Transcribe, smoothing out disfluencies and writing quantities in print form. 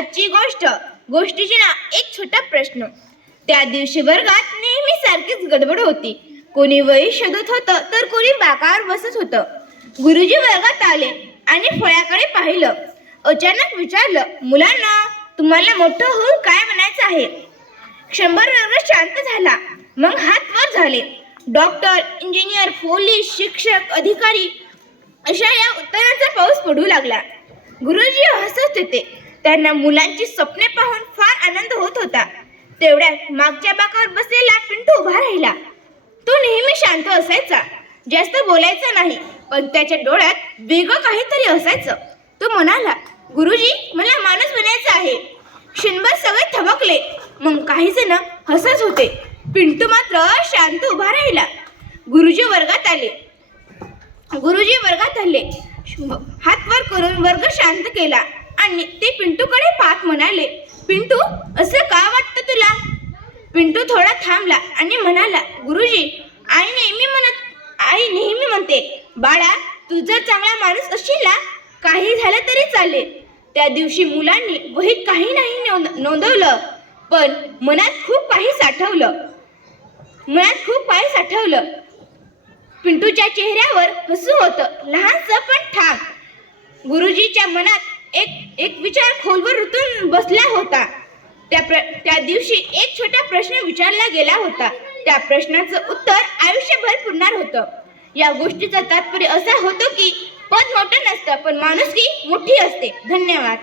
आजची गोष्टीचे नाव एक छोटा प्रश्न. त्या दिवशी वर्गात नेहमी सारखीच गडबड होती. कोणी वही शोधत होतं तर कोणी बाकावर बसत होतं. गुरुजी वर्गात आले आणि फळ्याकडे पाहिलं. अचानक विचारलं, मुलांना, तुम्हाला मोठं होऊन काय बनायचं आहे? क्षणभर वर्ग शांत झाला. मग हात वर झाले. डॉक्टर, इंजिनियर, पोलीस, शिक्षक, अधिकारी अशा या उत्तरांचा पाऊस पडू लागला. गुरुजी हसत होते. त्यांना मुलांची स्वप्ने पाहून फार आनंद होत होता. तेवढ्यात मागच्या बाकावर बसलेला पिंटू उभा राहिला. तो नेहमी शांत असायचा, जास्त बोलायचा नाही, पण त्याच्या डोळ्यात वेगळं काहीतरी असायचं. तो म्हणाला, गुरुजी, मला माणूस बनायचं आहे. क्षणभर सगळे थबकले. मग काही जण हसत होते. पिंटू मात्र शांत उभा राहिला. गुरुजी वर्गात आले. हात वर करून वर्ग शांत केला आणि ते पिंटूकडे पाहत म्हणाले, पिंटू, असं का वाटतं तुला? पिंटू थोडा थांबला आणि म्हणाला, गुरुजी, आई नेहमी म्हणते, बाळा, तू जर चांगला माणूस असशील ना, काही झालं तरी चालेल. त्या दिवशी मुलांनी वहीत काही नाही नोंदवलं, पण मनात खूप काही साठवलं. पिंटूच्या चेहऱ्यावर हसू होतं, लहानसं पण ठाम. गुरुजीच्या मनात एक विचार खोलवर रुतून बसला होता. त्या दिवशी एक छोटा प्रश्न विचारला गेला होता. त्या प्रश्नाचं उत्तर आयुष्यभर पुरणार होतं. या गोष्टीचं तात्पर्य असं होतं की पद मोठं नसतं, पण माणुसकी मोठी असते. धन्यवाद.